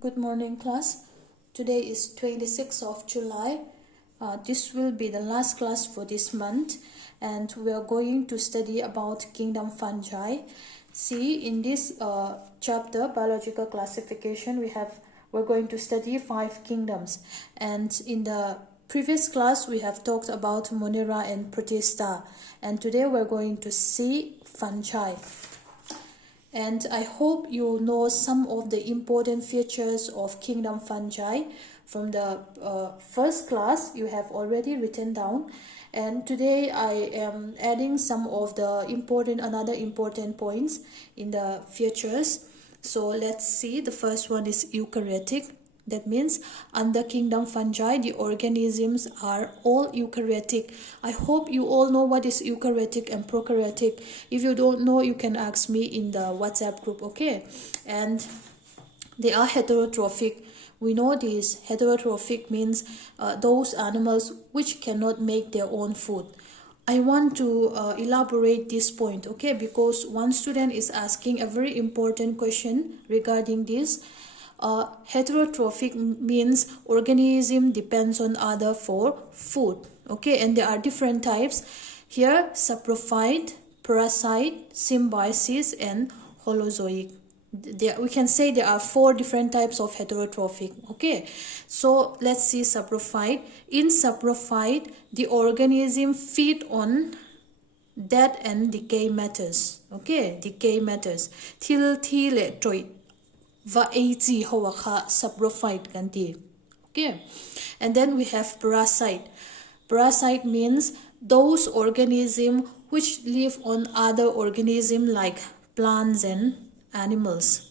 Good morning, class. Today is 26th of July. This will be the last class for this month, and we are going to study about kingdom fungi. See, in this chapter, biological classification, we're going to study 5 kingdoms, and in the previous class we have talked about Monera and Protista, and today we're going to see fungi. And I hope you know some of the important features of kingdom fungi. From the first class you have already written down, and today I am adding some of the another important points in the features. So let's see. The first one is eukaryotic. That means under kingdom fungi, the organisms are all eukaryotic. I hope you all know what is eukaryotic and prokaryotic. If you don't know, you can ask me in the WhatsApp group, okay? And they are heterotrophic. We know this. Heterotrophic means those animals which cannot make their own food. I want to elaborate this point, okay? Because one student is asking a very important question regarding this. Heterotrophic means organism depends on other for food, okay? And there are different types here: saprophyte, parasite, symbiosis, and holozoic. We can say there are 4 different types of heterotrophic, okay? So let's see saprophyte. In saprophyte, the organism feed on dead and decay matters, okay? Decay matters. Til troi va eighty hawaka saprophyte kanti. Okay, and then we have parasite. Parasite means those organisms which live on other organisms like plants and animals.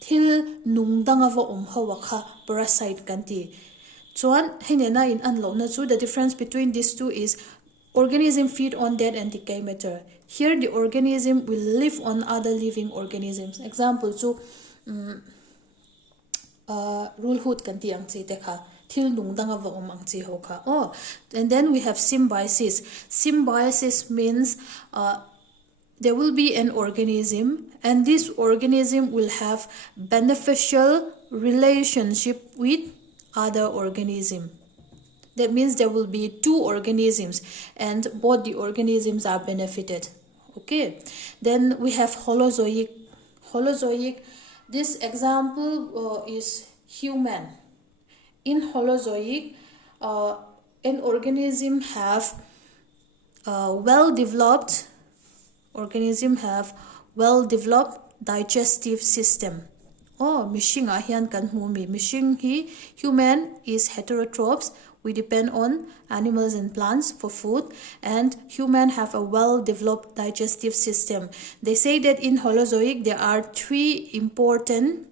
Til nungdangava hawaka parasite kanti. Chuan hinena in anlo na chu the difference between these two is organism feed on dead and decay matter. Here the organism will live on other living organisms. Example chu rulhut kanti ang chi tekha thil nungdanga va ang chi hoka. And then we have symbiosis. Symbiosis means there will be an organism, and this organism will have beneficial relationship with other organism. That means there will be 2 organisms and both the organisms are benefited. Okay, then we have holozoic. Holozoic, this example is human. In holozoic, an organism have well-developed digestive system. Mishing ahian kan humi. Mishing hi human is heterotrophs. We depend on animals and plants for food, and humans have a well-developed digestive system. They say that in Holozoic there are 3 important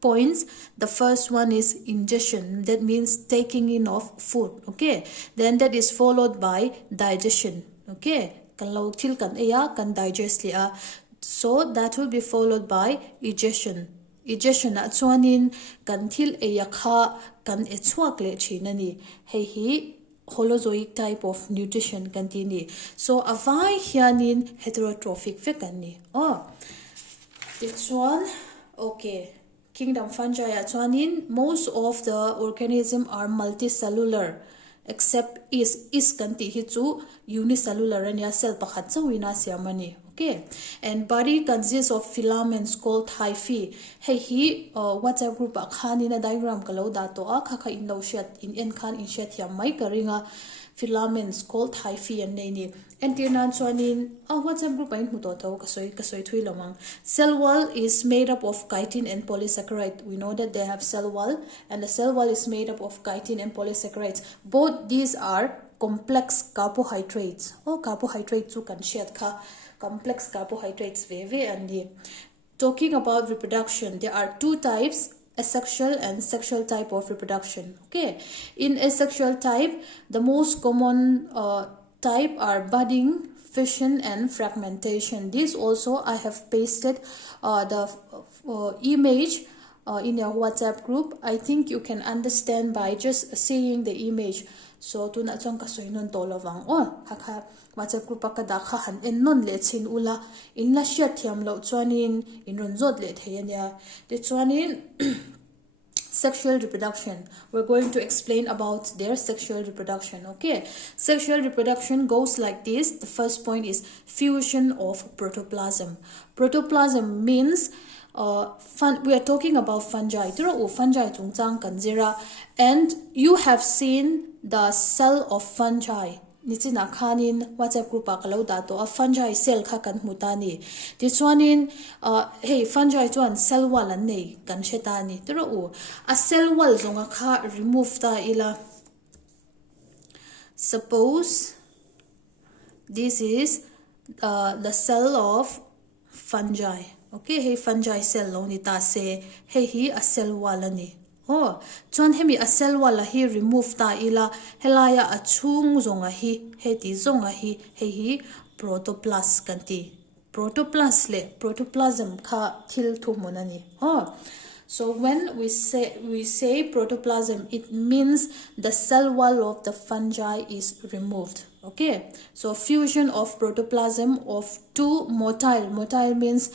points. The first one is ingestion. That means taking in of food. Okay, then that is followed by digestion. Okay, kan lo til kan eya kan digest lia. So that will be followed by egestion. Egestion at chuanin kan thil eyakha kan echuak le chinani. Hi holozoic type of nutrition continue. So avai hianin heterotrophic fekani. This one, okay. Kingdom fungi at chuanin most of the organism are multicellular, except is kanti hi chu unicellular ania cell pakhat chawina siamani. Okay, and body consists of filaments called hyphae. Hey hi WhatsApp group khan in a diagram kalo dato kha in lo shat in en khan in shat yam mai karinga filaments called hyphae and nani. And tinan chuanin WhatsApp group in huto tho kasoi thui lomang. Cell wall is made up of chitin and polysaccharide. We know that they have cell wall, and the cell wall is made up of chitin and polysaccharides. Both these are complex carbohydrates. Carbohydrates chu kan shat kha complex carbohydrates veve. And talking about reproduction, there are 2 types: asexual and sexual type of reproduction. Okay, in asexual type, the most common type are budding, fission, and fragmentation. This also I have pasted the image in your WhatsApp group. I think you can understand by just seeing the image. so tu na chong ka soinon to lawang kha WhatsApp group ka da kha han en non le chin ula in la share thiam lo chuanin in ron zot le theiania ti chuanin sexual reproduction. We're going to explain about their sexual reproduction. Okay, sexual reproduction goes like this. The first point is fusion of protoplasm. Protoplasm means we are talking about fungi. Fungi and you have seen the cell of fungi. Nichina khanin WhatsApp group akalo dato a fungi cell kha kan mutani ti chuanin hey fungi chuan cell wall an nei kan shetani tro a cell wall zonga kha remove ta ila. Suppose this is the cell of fungi. Okay, hey fungi cell lo ni ta se hey hi a cell wall ani chuan hemi a cell wall hi remove ta ila helaya a chung zonga hi heti zonga hi hi protoplast kanti protoplast le protoplasm kha thil thu monani so when we say protoplasm, it means the cell wall of the fungi is removed. Okay, so fusion of protoplasm of two motile means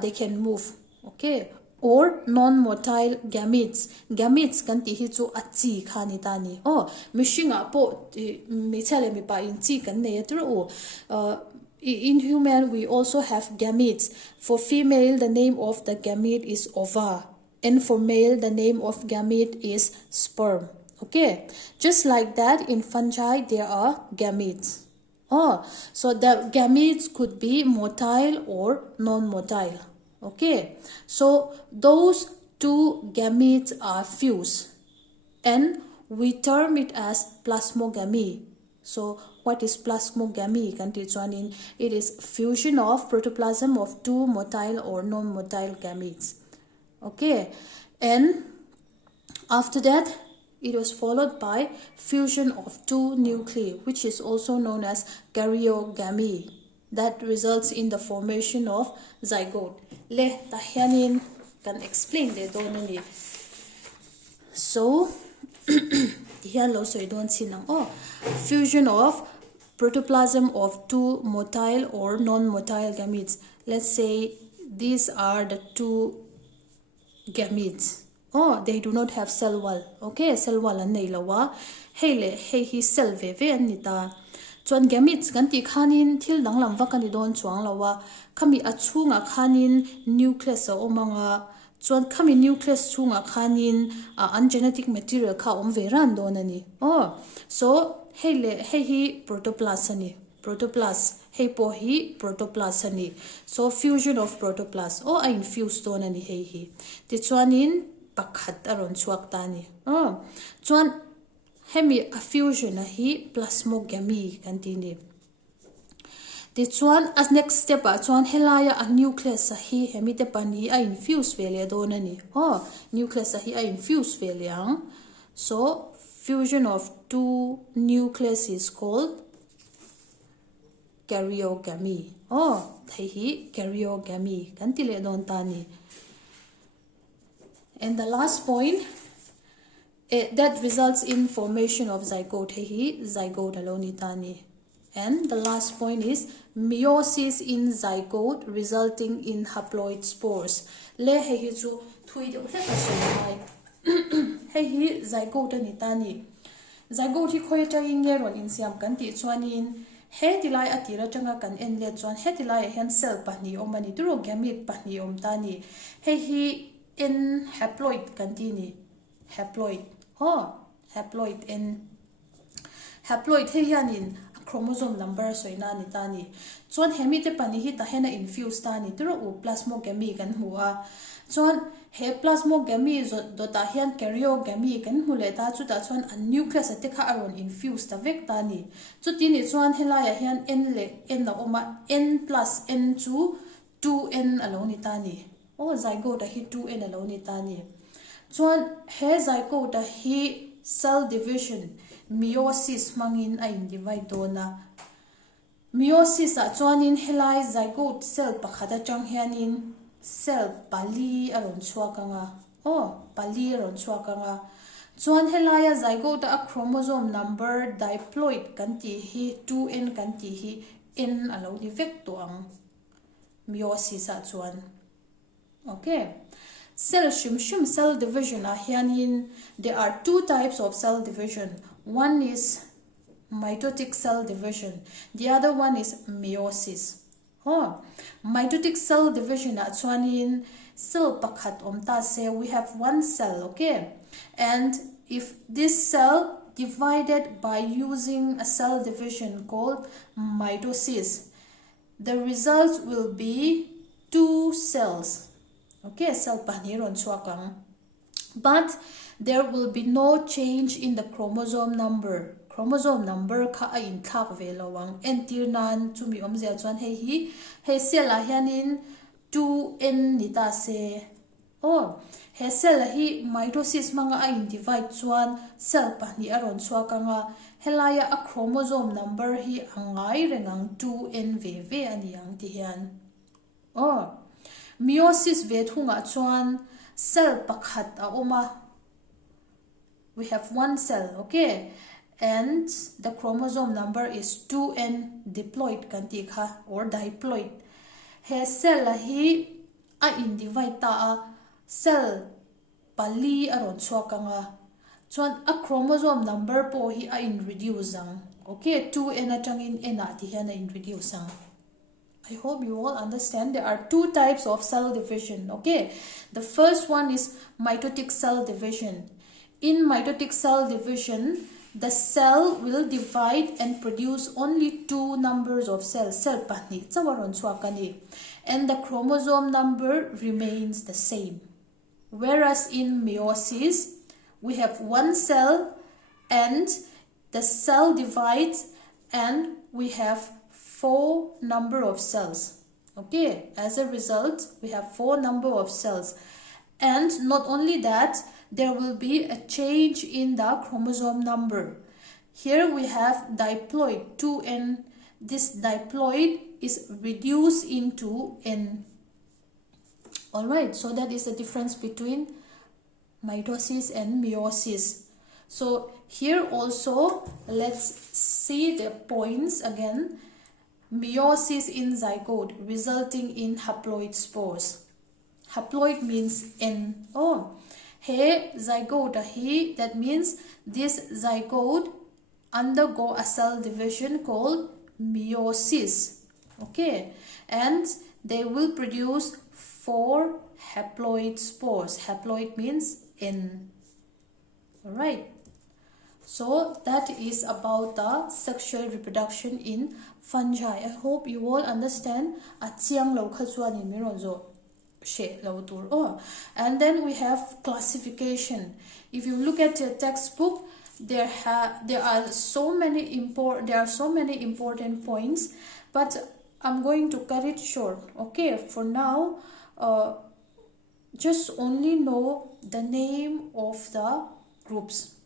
they can move. Okay, or non-motile gametes kan ti hi chu achi khani tani mishinga po mi chale mi pa in chi kan ne atru in human we also have gametes. For female the name of the gamete is ova, and for male the name of gamete is sperm. Okay, just like that in fungi there are gametes. So the gametes could be motile or non-motile. Okay, so those two gametes are fused and we term it as plasmogamy. So what is plasmogamy? It is fusion of protoplasm of two motile or non-motile gametes. Okay, and after that it was followed by fusion of two nuclei, which is also known as karyogamy. That results in the formation of zygote. Le tahianin can explain le donani. So here also you don't see now. Fusion of protoplasm of two motile or non-motile gametes. Let's say these are the two gametes. They do not have cell wall. Okay, cell wall an nei lawa. Hey hi cell ve anita. Chuan gametes kan ti khanin thil danglam vakani don chuang lawa khami achunga khanin nucleus a omanga chuan khami nucleus chunga khanin an genetic material kha om veran don ani so hey hi protoplast ani protoplast hey po hi protoplast ani so fusion of protoplast a infuse don ani hey hi ti chuanin pakhat aron chuak tani chuan hemi a fusion a hi plasmogamy kantini ti chuan as next step a chuan helaya a nucleus a hi hemi te pani a infuse vele donani nucleus a hi a infuse vele so fusion of two nucleus is called karyogamy thei hi karyogamy kantile don tani. And the last point that results in formation of zygote zygote alonitani. And the last point is meiosis in zygote resulting in haploid spores. Le hi chu thui de hle ka so hi zygote anitani. Zygote hi khoi ta in ye ron in siam kan ti chuanin he tilai atira tanga kan en le chuan he tilai hen cell pani omani turo gamete pani om tani hi in haploid kantini haploid haploid in haploid he hianin chromosome number soina ni tani chuan hemi te pani hi ta hena infuse tani turo plasmogamy kan hua chuan he plasmogamy do ta hian karyogamy kan hule ta chu ta chuan a nucleus ate kha aron infuse ta vek tani chuti ni chuan helaya hian n le n na oma n plus n chu 2n alone tani zygote hi 2n alone tani chuan he zygote hi cell division meiosis mangin a in divide dona meiosis a chuanin helai zygote cell pakhata chang hianin cell pali aron chuakanga pali aron chuakanga chuan helaya zygote a chromosome number diploid kan ti hi 2n kan ti hi n alo di vek to ang meiosis a chuan. Okay, cell shum cell division a hianin there are two types of cell division. One is mitotic cell division, the other one is meiosis. Mitotic cell division a chuanin cell pakhat omta se we have one cell, okay, and if this cell divided by using a cell division called mitosis, the result will be two cells. Okay, cell paniron chuakang. But there will be no change in the chromosome number. Chromosome number ka a in thak ve lawang entir nan chumi omzia chuan he cell a hianin 2n ni ta se. He cell hi mitosis manga a in divide chuan cell pani aron chuakanga helaya a chromosome number hi angai rengang 2n ve ani ang ti hian. Meiosis ve thunga chuan cell pakhat a oma. We have one cell, okay, and the chromosome number is 2n diploid kan ti kha or diploid. He cell hi a in divide ta a cell pali aron chuakanga chuan a chromosome number po hi a in reduce ang. Okay, 2n atangin n a ti hian a in reduce ang. I hope you all understand there are two types of cell division. Okay, the first one is mitotic cell division. In mitotic cell division, the cell will divide and produce only two numbers of cells, cell pani, and the chromosome number remains the same. Whereas in meiosis, we have one cell and the cell divides and we have four number of cells. Okay, as a result, we have four number of cells. And not only that, there will be a change in the chromosome number. Here we have diploid 2n. This diploid is reduced into n. Alright, so that is the difference between mitosis and meiosis. So here also, let's see the points again. Meiosis in zygote resulting in haploid spores. Haploid means n. He zygote he, that means this zygote undergo a cell division called meiosis. Okay, and they will produce 4 haploid spores. Haploid means n. Alright, so that is about the sexual reproduction in fungi. I hope you all understand. And then we have classification. If you look at your textbook, there are so many important points, but I'm going to cut it short. Okay, for now, just only know the name of the groups.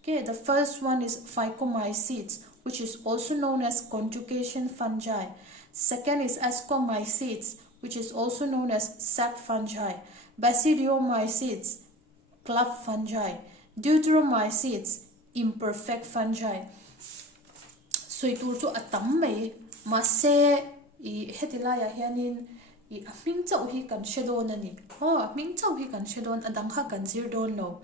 Okay, the first one is phycomycetes, which is also known as conjugation fungi. Second is ascomycetes, which is also known as sac fungi. Basidiomycetes, club fungi. Deuteromycetes, imperfect fungi. So itu tu atam mai mase I hetilaya hianin I aming chau hi kan shedon ani. Aming chau hi kan shedon adang kha kan zir don no.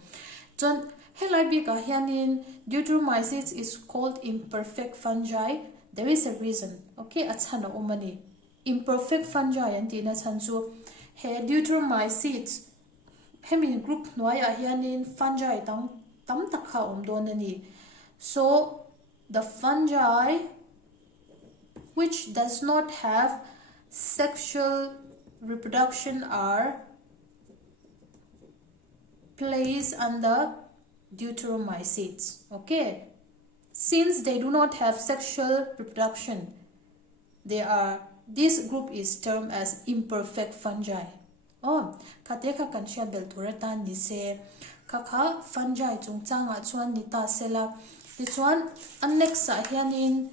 John helai bi ka hianin Deuteromycetes is called imperfect fungi. There is a reason. Okay, achana omani. Imperfect fungi antina chanchu he Deuteromycetes hemi group noya hianin fungi tam takha omdonani. So the fungi which does not have sexual reproduction are placed under Deuteromycetes. Okay, since they do not have sexual reproduction, this group is termed as imperfect fungi. Kateka kan shia bel turatan ni se kaka fungi chung changa chuan ni ta sela ti chuan annexa hianin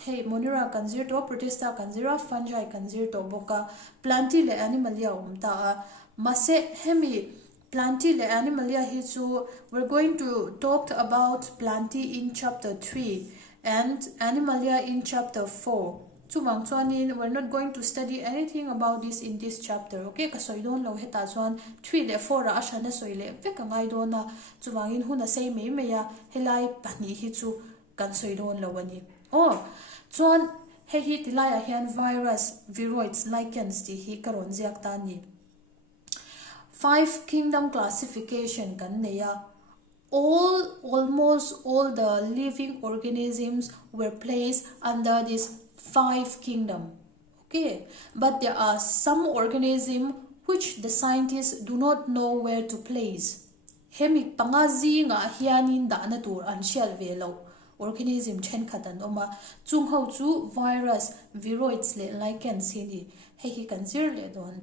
hey monera kanzir to protista kanzira fungi kanzir to boka planti le animal ya umta mase hemi Plantae le animalia hi chu, we're going to talk about Plantae in chapter 3 and Animalia in chapter 4. Chumang chuanin we're not going to study anything about this in this chapter. Okay, ka soidon lo heta chuan 3 le 4 ra ashana soile veka ngai dona chumangin huna sei me meya helai pani hi chu kan soidon lo ani. Oh, chuan he hi tilaya hian virus, viroids, lichens ti hi karon ziak ta ni. 5 kingdom classification kan neya. Almost all the living organisms were placed under this 5 kingdom. Okay, but there are some organisms which the scientists do not know where to place. Hemi pangazi nga hianin da na tur an sial velo. Organism chen khatan oma chung ho chu virus, viroids le lichens hi ni. He hi kan zir le don.